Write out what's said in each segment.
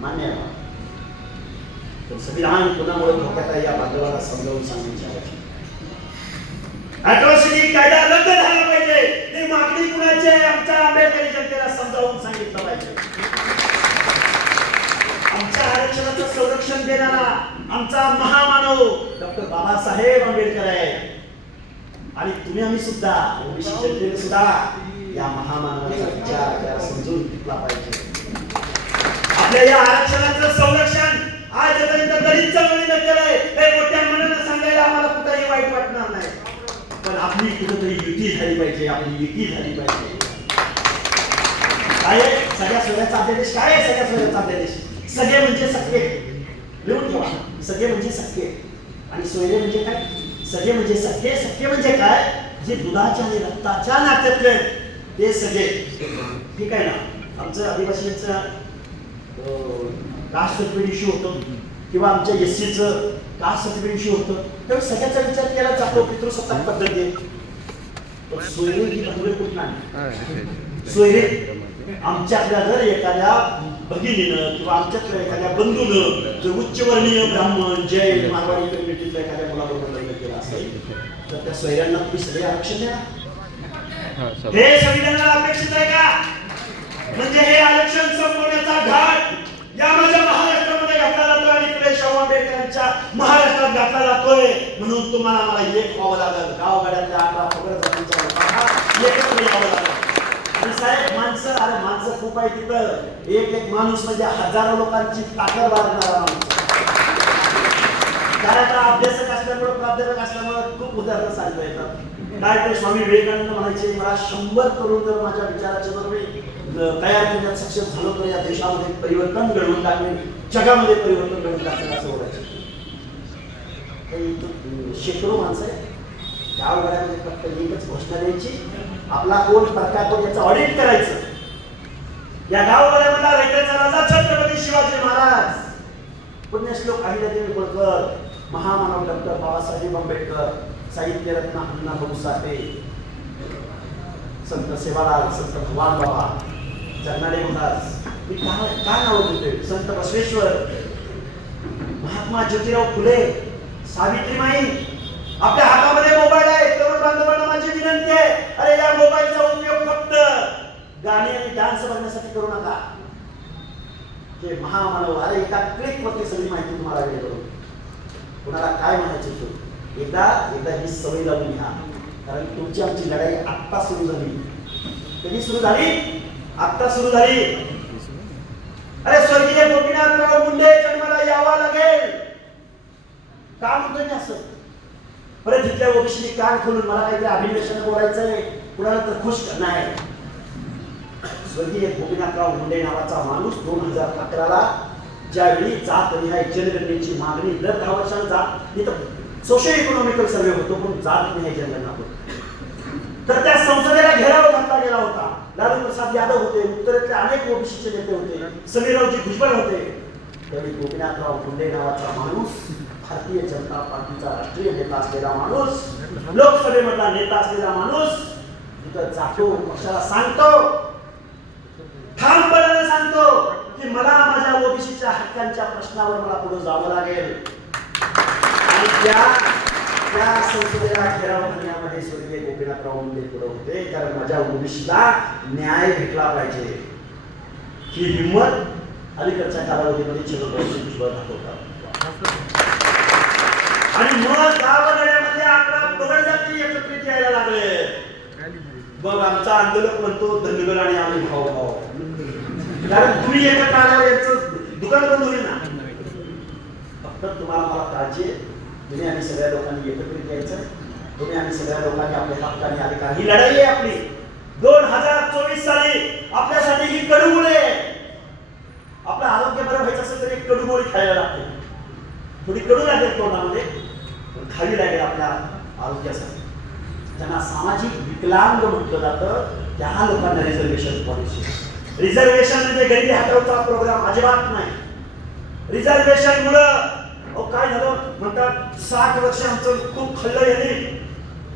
मान्य आहे. पण संविधान कुणामुळे धोक्यात आहे या बांधवाला समजावून सांगण्याची आवश्यकता अॅट्रॉसिटी कायदा रद्द झाला पाहिजे. ही मागणी कुणाची आहे? आमच्या आंबेडकरी जनतेला समजावून सांगितलं पाहिजे. आमच्या आरक्षणाचं संरक्षण देणारा आमचा महामानव डॉक्टर बाबासाहेब आंबेडकर आहे. आणि तुम्ही आम्ही सुद्धा ओबीसी जनतेने सुद्धा या महामानवाचा विचार आपल्याला समजून घेतला पाहिजे. आपल्या या आरक्षणाचं संरक्षण आजपर्यंत दलित चळवळीनं केलंय. हे मोठ्या मनानं सांगायला आम्हाला कुठंही वाईट वाटणार नाही. पण आपली कुठंतरी युती झाली पाहिजे आपली युती झाली पाहिजे. काय सगळ्या सोयऱ्याचा अध्यादेश काय आहे? सगळ्या सोयऱ्याचा अध्यादेश. सगळे म्हणजे सक्के लिहून ठेवा. सगळे म्हणजे सक्के आणि सोयरे म्हणजे काय? सगळे म्हणजे सख्खे सक्के म्हणजे काय? जे दुधाच्या आणि रक्ताच्या नात्यातले आहेत, ते सगळे. ठीक आहे ना? आमचं आदिवासींचं कास्ट सर्टिफिकेट इश्यू होतं. किंवा आमच्या एस सीचं कास्ट सर्टिफिकेट इश्यू होतं. त्यावेळी सगळ्याचा विचार केला जातो पितृसत्ताक पद्धती आहे. सोयरे ही बंधुरे कुठं नाही. सोयरे आमच्यातल्या जर एखाद्या भगिनीनं किंवा आमच्यातल्या एखाद्या बंधूनं जर उच्चवर्णीय ब्राह्मण जैन मारवाडी कम्युनिटीतल्या एखाद्या मुलाबरोबर लग्न केलं असेल तर त्या सोयऱ्यांना तुम्ही सगळे आरक्षण द्या. हे संविधानाला अपेक्षित आहे का? म्हणजे हे आरक्षण संपवण्याचा घाट या माझ्या महाराष्ट्रामध्ये घातला जातोय आणि पुढे आंबेडकरांच्या महाराष्ट्रात घातला जातोय. म्हणून तुम्हाला मला एक व्हावं लागल. गावगाड्यातल्या अकरा पगड एकत्र यावं साहेब माणसं अरे माणसं खूप आहे तिथं एक एक माणूस म्हणजे हजारो लोकांची ताकद वाढणारा माणूस. काय आता अभ्यासक असल्यामुळे प्राध्यापक असल्यामुळे खूप उदाहरणं सांगता येतात. काय ते स्वामी विवेकानंद म्हणायचे मला शंभर करून जर माझ्या विचाराचे जर मी तयार करण्यात सक्षम झालो तर या देशामध्ये परिवर्तन घडवून टाकणे जगामध्ये परिवर्तन घडवून टाकणे असं बोलायचं. शेकडो माणसं आहे गावगाड्यामध्ये फक्त एकच घोषणा द्यायची. आपला कोण प्रकार कोण याचं ऑडिट करायचं. या गावगाड्यामधला रेल्वेचा राजा छत्रपती शिवाजी महाराज. पुण्यश्लोक अहिल्यादेवी होळकर महामानव डॉक्टर बाबासाहेब आंबेडकर साहित्य रत्न अण्णा भाऊ साठे. संत सेवालाल संत भगवान बाबा. जगनाडे महाराज मी काय काय नाव देतोय? संत बसवेश्वर. महात्मा ज्योतिराव फुले सावित्रीमाई आपल्या हातामध्ये मोबाईल आहे. तरुण बांधवांना माझी विनंती आहे. अरे या मोबाईलचा उपयोग फक्त गाणी आणि डान्स बघण्यासाठी करू नका. ते महामानव अरे एका क्लिक वरती सगळी माहिती तुम्हाला वेळ करू कुणाला काय म्हणायचं तू? एकदा एकदा ही सवय लावून घ्या. कारण तुमची आमची लढाई आत्ता सुरू झाली. कधी सुरू झाली? आत्ता सुरू झाली. अरे स्वर्गीय गोपीनाथराव मुंडे जन्माला यावा लागेल. का म्हणतोय मी असं? परत तिथल्या ओबीसीने कान खोलून मला काहीतरी अभिनेशन बोलायचंय. कुणाला तर खुश करणार आहे. स्वर्गीय गोपीनाथराव मुंडे नावाचा माणूस दोन हजार अकराला ज्यावेळी जात निहाय जनगणनेची मागणी दर दहा वर्षाला जात. इथं सोशल इकॉनॉमिकल सर्वे होतो पण जात निहाय जनगणना होतो तर त्या संसदेला घेराव घातला गेला होता. लालू प्रसाद यादव होते उत्तरेतले अनेक ओबीसीचे नेते होते समीरावजी भुजबळ होते. त्यावेळी गोपीनाथराव मुंडे नावाचा माणूस भारतीय जनता पार्टीचा राष्ट्रीय नेता असलेला माणूस लोकसभेमधला नेता असलेला माणूस तिथं जातो पक्षाला सांगतो. ठामपणाने सांगतो की मला माझ्या ओबीसीच्या हक्कांच्या प्रश्नावर मला पुढे जावं लागेल. आणि त्या त्या संसदेला घेराव घालण्यामध्ये स्वर्गीय गोपीनाथराव मुंडे पुढे होते कारण माझ्या ओबीसीला न्याय भेटला पाहिजे ही हिंमत अलीकडच्या कालावधीमध्ये छत्रपती भुजबळ दाखवतात आणि मग गावगाड्यामध्ये आपला पगड जाती एकत्रित यायला लागले मग आमचा आंदोलक म्हणतो धनगर आणि आम्ही भाऊ भाऊ कारण तुम्ही एकत्र आल्यावर याचं दुकान बंद होईल ना फक्त तुम्हाला मला काळजी तुम्ही आम्ही सगळ्या लोकांनी एकत्रित यायचं तुम्ही आम्ही सगळ्या लोकांनी आपल्या हक्काने अधिकार ही लढाई आहे आपली. दोन हजार चोवीस साली आपल्यासाठी ही कडूगोळी आहे. आपलं आरोग्य बरं व्हायचं असेल तर एक कडूगोळी खायला लागते. थोडी कडू लागेल तोंडामध्ये पण खावी लागेल आपल्या आरोग्यासाठी. ज्यांना सामाजिक विकलांग म्हटलं जातं. त्या लोकांना रिझर्वेशन पॉलिसी रिझर्वेशन म्हणजे गरिबी हटवचा प्रोग्राम अजिबात नाही. रिझर्वेशन मुळे अहो काय झालं? म्हणतात साठ वर्ष आमचं खूप खाल्लं यांनी.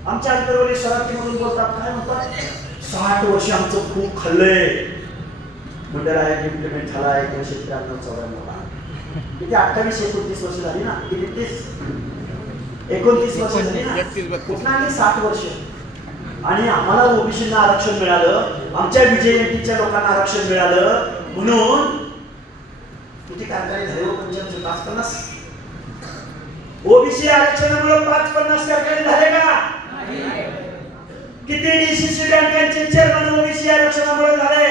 आमच्या अंतरवली शरारती म्हणून बोलतात. काय म्हणतात? साठ वर्ष आमचं खूप खाल्लंय. मंडळ आहे इम्प्लिमेंट झाला एकोणीशे त्र्याण्णव चौऱ्याण्णवला किती? अठ्ठावीस एकोणतीस वर्ष झाली ना? किती? तीस? एकोणतीस वर्ष झाली ना? एकतीस, बत्तीस. कुठं आली साठ वर्ष. आणि आम्हाला ओबीसीना आरक्षण मिळालं. आमच्या बीजेपीच्या लोकांना आरक्षण मिळालं. म्हणून किती कारखाने झाले हो पंचायत पाच पन्नास? ओबीसी आरक्षणामुळे पाच पन्नास कारखाने झाले का? किती डीसीसी बँकांचे चेअरमन ओबीसी आरक्षणामुळे झाले?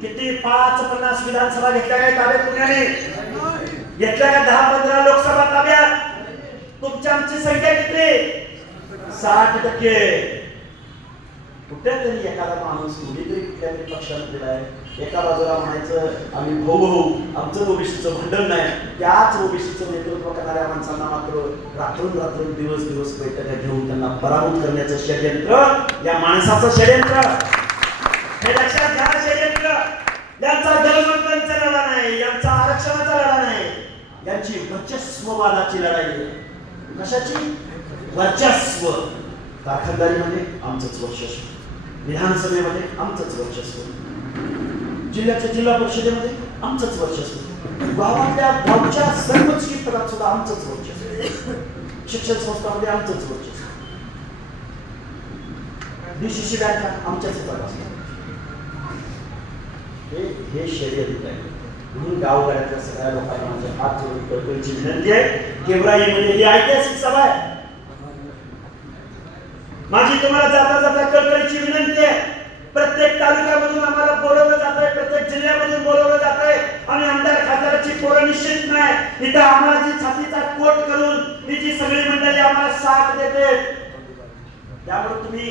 किती पाच पन्नास विधानसभा घेतल्या काय ताब्यात पुण्याने? घेतल्या का दहा पंधरा लोकसभा ताब्यात? तुमच्या आमची संख्या किती? साठ टक्के. कुठेतरी एखादा माणूस कुठेतरी कुठल्या तरी पक्षात दिलाय एका बाजूला म्हणायचं आम्ही भाऊ भाऊ आमचं ओबीसीचं भांडण नाही. त्याच ओबीसीचं नेतृत्व करणाऱ्या माणसांना मात्र रात्रून रात्रून दिवस दिवस बैठका घेऊन त्यांना पराभूत करण्याचं षडयंत्र या माणसाचं षडयंत्र. हे लक्षात घ्या षडयंत्र. यांचा जलमंत्र्यांचा लढा नाही यांचा आरक्षणाचा लढा नाही. यांची वर्चस्ववादाची लढाई आहे. कशाची? वर्चस्व. कारखानदारीमध्ये आमचंच वर्चस्व. विधानसभेमध्ये आमचंच वर्चस्व. जिल्ह्याच्या जिल्हा परिषदेमध्ये आमचंच वर्चस्व. गावातल्या गावच्या सर्वच क्षेत्रात सुद्धा आमचंच वर्चस्व. शिक्षण संस्थांमध्ये आमचंच वर्चस्व. डीसीसी बँक आमच्याच हातात हे हे षडयंत्र आहे. म्हणून गावगाड्यातल्या सगळ्या लोकांना माझे हात जोडून कळकळीची विनंती आहे. गेवराईमध्ये ही ऐतिहासिक सभा आहे. माझी तुम्हाला जाता जाता कळकळीची विनंती आहे. प्रत्येक तालुक्यामधून आम्हाला बोलवलं जात आहे प्रत्येक जिल्ह्यामधून बोलवलं जात आहे आणि आमदार खासदाराची पोरं निश्चित नाही इथं आम्हाला जी छातीचा कोट करून ही जी सगळी मंडळी आम्हाला साथ देते त्यामुळे तुम्ही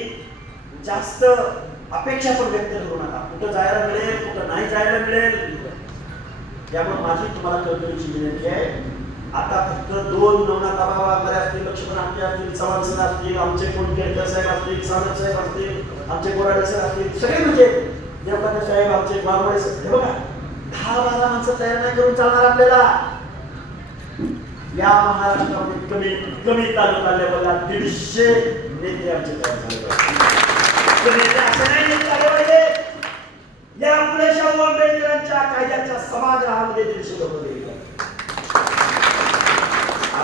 जास्त अपेक्षा पण व्यक्त करू नका. कुठं जायला मिळेल कुठं नाही जायला मिळेल. त्यामुळे माझी तुम्हाला कळकळीची विनंती आहे. आता फक्त दोन नवना बाबा वगैरे असतील लक्ष्मण आमचे असतील चव्हाण सर असतील आमचे कोण साहेब असतील सानप साहेब असतील आमचे कोराडे सर असतील सगळे म्हणजे देवकांत साहेब आमचे बारवाडे सर. हे बघा दहा बारा माणसं तयार नाही करून चालणार आपल्याला. या महाराष्ट्रामध्ये कमी कमी तालुका लेवलला दीडशे नेते आमचे तयार झाले पाहिजे. नेते असे नाही नेते आले पाहिजे या फुले शाहू आंबेडकरांच्या कायद्याच्या समाजराहामध्ये दीडशे लोक गेले.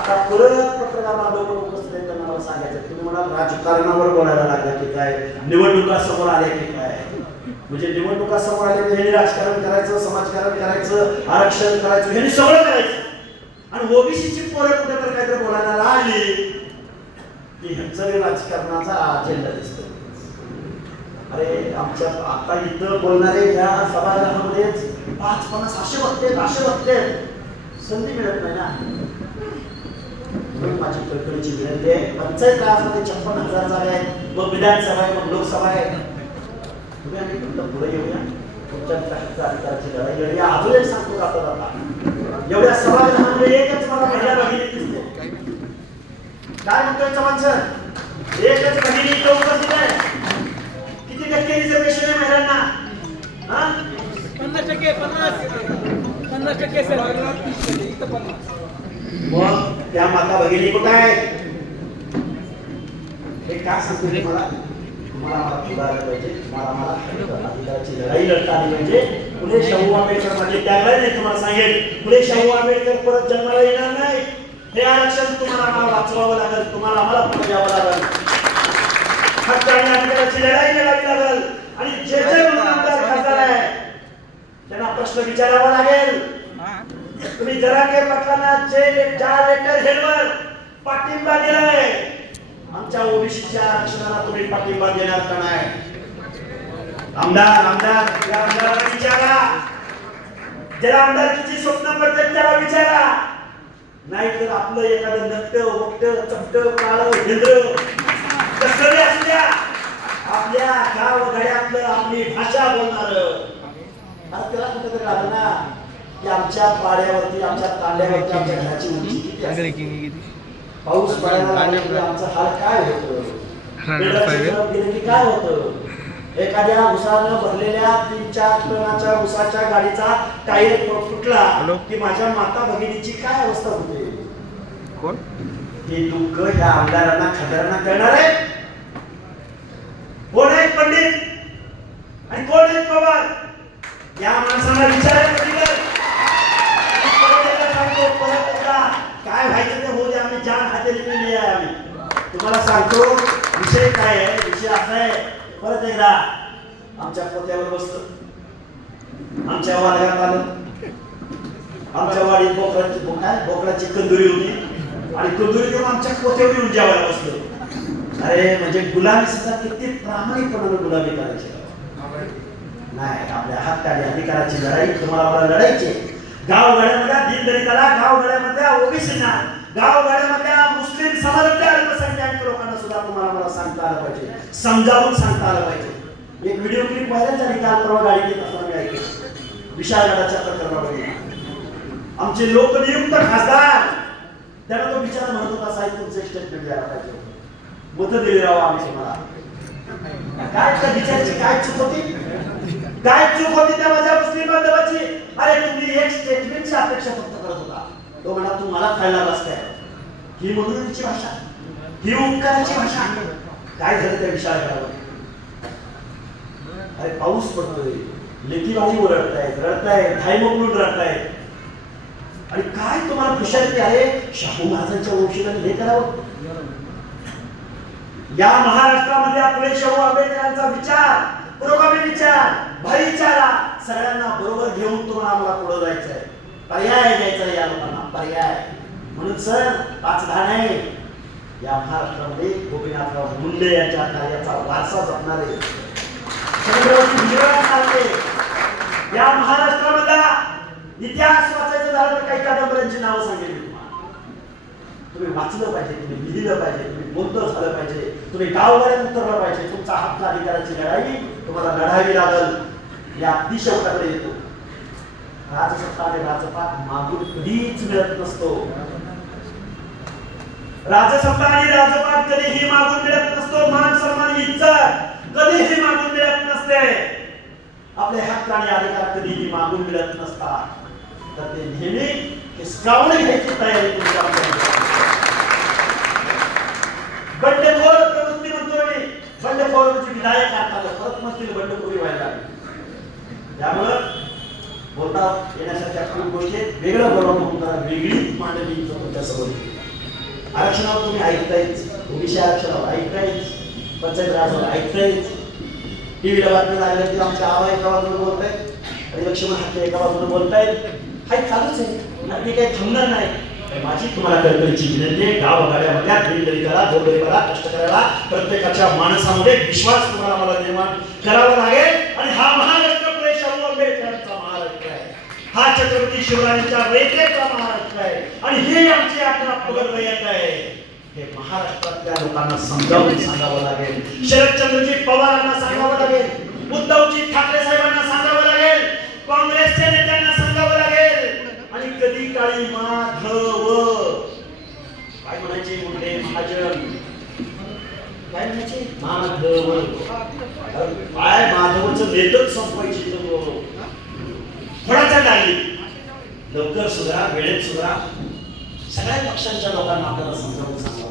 आता परत पत्रकार उपस्थित त्यांना मला सांगायचं तुम्ही मला राजकारणावर बोलायला लागला की काय? निवडणुका समोर आल्या की काय? म्हणजे निवडणुका समोर आल्या की राजकारण करायचं समाजकारण करायचं आरक्षण करायचं ह्यांनी सगळं करायचं. आणि ओबीसीची पोरं कुठे तर काहीतरी बोलायला लागली की ह्यांचं राजकारणाचा अजेंडा दिसतो अरे आमच्या आता इथं बोलणारे या सभागृहामध्येच पाच पन्नास असे बघते असे बघते संधी मिळत नाही ना. म्हणून माझी कळकळीची विनंती आहे. पंचायत राजमध्ये छप्पन हजार जागा आहेत. मग विधानसभा आहे मग लोकसभा आहे. तुम्ही आम्ही फक्त पुढे येऊया. तुमच्या हक्क अधिकाराची लढाई लढूया. अजून एक सांगतो जाता जाता एवढ्या सभागृहामध्ये एकच मला महिला भगिनी दिसते. काय म्हणतोय चव्हाण सर? एकच भगिनी इथं उपस्थित आहे. किती टक्के रिझर्वेशन आहे महिलांना? हा? पन्नास टक्के पन्नास. पन्नास टक्के सर. इथं पन्नास. मग त्या माता भगिनी कुठं आहेत? हे का सांगतो तुम्हाला? तुम्हाला मला पाहिजे तुम्हाला मला अधिकाराची लढाई लढता आली पाहिजे. शाहू आंबेडकर म्हणजे नाही तुम्हाला सांगेल शाहू आंबेडकर परत जन्माला येणार नाही. हे आरक्षण तुम्हाला आम्हाला वाचवावं लागेल तुम्हाला आम्हाला पुढे यावं लागेल. हक्क आणि अधिकाराची लढाई लढावी लागेल. आणि जे जे आमदार खासदार आहे त्यांना प्रश्न विचारावा लागेल. तुम्ही जरांगे पटलांना जे ले- ज्या लेटर हेडवर पाठिंबा दिलाय आमच्या ओबीसीच्या आरक्षणाला तुम्ही पाठिंबा देणार का नाही? आमदार आमदार या आमदाराला विचारा. ज्याला आमदारकीची स्वप्न पडतात त्याला विचारा. नाही तर आपलं एखादं नट्ट वक्त चपट काळ हिंद्र कसले असू द्या. आपल्या गाव घड्यातलं आपली भाषा बोलणार. त्याला कुठेतरी आलं ना की आमच्या पाड्यावरती आमच्या तांड्यावरती आमच्या घराची उंची किती? पाऊस पडायला आमचं हाल काय होतं? गेलं की काय होतं? एखाद्या उसानं भरलेल्या तीन चार टनाच्या उसाच्या गाडीचा टायर फुटला? की माझ्या माता भगिनीची काय अवस्था होते? कोण? हे दुःख या आमदारांना खासदारांना कळणार आहे? कोण आहेत पंडित? आणि कोण आहेत पवार? या माणसाला विचारा कधी तर. मी परत एकदा सांगतो, परत एकदा काय व्हायचं ते होऊ दे आम्ही चार खाते लिहिलेली आहे आम्ही. तुम्हाला सांगतो विषय काय आहे? विषय असा आहे. परत एकदा आमच्या पोत्यावर बसत आमच्या वाड्यात आलं. आमच्या वाडीत बोकडाची काय? बोकडाची कंदुरी होती. आणि कंदुरी घेऊन आमच्या पोत्यावर येऊन जेवायला बसलो. अरे म्हणजे गुलामी सुद्धा किती प्रामाणिकपणाने गुलामी करायची. नाही आपल्या हक्काने अधिकाराची लढाई तुम्हाला मला लढायची गावगाड्यामधल्या दीनदलिताला गावगाड्यामधल्या ओबीसीना गावगाड्यामधल्या मुस्लिम समाजातल्या अल्पसंख्याक लोकांना सुद्धा तुम्हाला मला सांगता आलं पाहिजे. समजावून सांगता आलं पाहिजे. एक व्हिडिओ क्लिप व्हायरल झाली काल परवा गाडी घेत असताना मी ऐकलं. विशाळगडाच्या प्रकरणामध्ये. आमचे लोकनियुक्त खासदार त्यांना तो विचार म्हणत होता साहेब तुमचं स्टेटमेंट द्यायला पाहिजे. मत दिले राव आम्ही तुम्हाला. काय त्या काय चूक होती? काय चूक होती त्या माझ्या मुस्लिम बांधवाची. अरे तुम्ही एक स्टेटमेंटची अपेक्षा फक्त करत होता. तो म्हणा तू मला खायला बसताय. ही म्हणूनची भाषा. ही उपकाराची भाषा. काय झालं त्या विशाळगडावर अरे पाऊस पडतोय. लेकीवाणी ओरडतायत रडतायत धाई मोकळून रडतायत. आणि काय तुम्हाला खुशाली आहे? शाहू महाराजांच्या वंशजांनी हे करावं? या महाराष्ट्रामध्ये आपले शाहू आंबेडकरांचा विचार. विचार भाईचारा सगळ्यांना बरोबर घेऊन तुम्हाला आम्हाला पुढे जायचं आहे पर्याय द्यायचा या लोकांना पर्याय. म्हणून सर पाच घाण आहे. या महाराष्ट्रामध्ये गोपीनाथराव मुंडे यांच्या कार्याचा वारसा जपणारे. या महाराष्ट्रामधला इतिहास वाचायचं झालं तर काही कादंबऱ्यांची नावं सांगेल मी तुम्ही वाचलं पाहिजे तुम्ही लिहिलं पाहिजे तुम्ही बोललं झालं पाहिजे तुम्ही गावगाड्यात उतरलं पाहिजे तुमचा हक्क अधिकाराची लढाई तुम्हाला लढावी लागल. या दिशेकडे येतो. राजसत्ता आणि राजपात मागून कधीच मिळत नसतो. राजसत्ता आणि राजपात कधीही मागून मिळत नसतो. मान सन्मान इज्जत कधीही मागून मिळत नसते. आपले हक्क आणि अधिकार कधीही मागून मिळत नसतात. तर ते नेहमी हिसकावून घ्यायची तयारी तुमच्या बंडखोर प्रवृत्ती म्हणतोय मी बंडखोर म्हणजे विधायक अर्थात परत म्हणतील बंडखोरी व्हायला लागली त्यामुळं बोलता येण्यासारख्या खूप गोष्टी आहेत. वेगळं बोलावं म्हणून जरा वेगळी मांडणी इथं तुमच्यासमोर आरक्षणावर तुम्ही ऐकतायच ओबीसी आरक्षणावर ऐकतायच पंचायत राजवर ऐकतायच टीव्हीला बातम्या लागल्या की आमच्या आवा एका बाजूने बोलतायत आणि लक्ष्मण हाके एका बोलतायत. हाय चालूच आहे. आणि मी काही थांबणार नाही. माझी तुम्हाला कळकळीची विनंती आहे गावगाड्यामधल्या दीनदलिताला गोरगरिबाला कष्टकऱ्याला प्रत्येकाच्या माणसामध्ये विश्वास तुम्हाला मला निर्माण करावा लागेल. आणि हा महाराष्ट्र प्रदेश आंबेडकरांचा महाराष्ट्र आहे. हा छत्रपती शिवरायांच्या रेखेचा महाराष्ट्र आहे. आणि हे आमची यात्रा पगड रयत आहे. हे महाराष्ट्रातल्या लोकांना समजावून सांगावं लागेल. शरदचंद्रजी पवारांना सांगावं लागेल. उद्धवजी ठाकरे साहेबांना सांगावं लागेल. काँग्रेसच्या नेत्यांना सांगावं लागेल. आणि कधी काळी माधव. काय म्हणायचे मोठे महाजन? काय म्हणायचे? माधव. काय माधवचं नेतच संपवायची तर फळाच्या लवकर सुधारा वेळेत सुधारा. सगळ्या पक्षांच्या लोकांना आपल्याला समजावून सांगा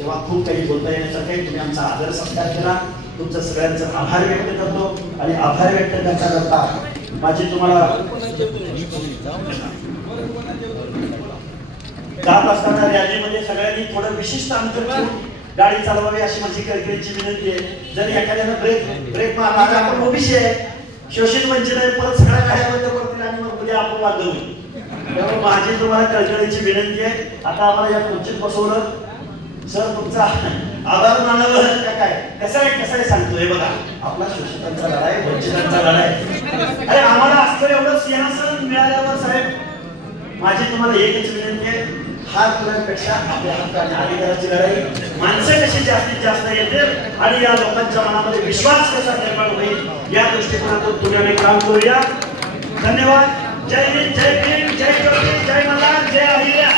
तेव्हा खूप काही बोलता येण्याचं काही तुम्ही आमचा आदर सत्कार केला तुमचा सगळ्यांचं आभार व्यक्त करतो आणि आभार व्यक्त करता करता माझी तुम्हाला जात असताना रॅलीमध्ये सगळ्यांनी थोडं विशिष्ट अंतर ठेवून गाडी चालवावी अशी माझी कळकळीची विनंती आहे. जर एखाद्यानं ब्रेक ब्रेक मारला तर आपण ओबीसी आहे. शोषित म्हणजे वंचित आहे परत सगळ्या गाड्या बंद करतील आणि मग उद्या आपण वाद त्यामुळे माझी तुम्हाला कळकळीची विनंती आहे. आता आम्हाला या खुर्चीत बसवलं. सर तुमचा आभार मानावं का काय? कसं आहे? कसं आहे सांगतो हे बघा. आपला शोषितांचा लढा आहे वंचितांचा लढा आहे अरे आम्हाला असतं एवढं सिंहासन मिळाल्यावर साहेब माझी तुम्हाला एकच विनंती आहे. हात पुरांपेक्षा आपल्या हक्काने अधिकाराची लढाई माणसं कशी जास्तीत जास्त येतील आणि या लोकांच्या मनामध्ये विश्वास कसा निर्माण होईल या दृष्टिकोनातून तुम्ही आम्ही काम करूया. धन्यवाद. जय हिंद जय भीम जय जोशी जय मल्हार जय अहिल्या.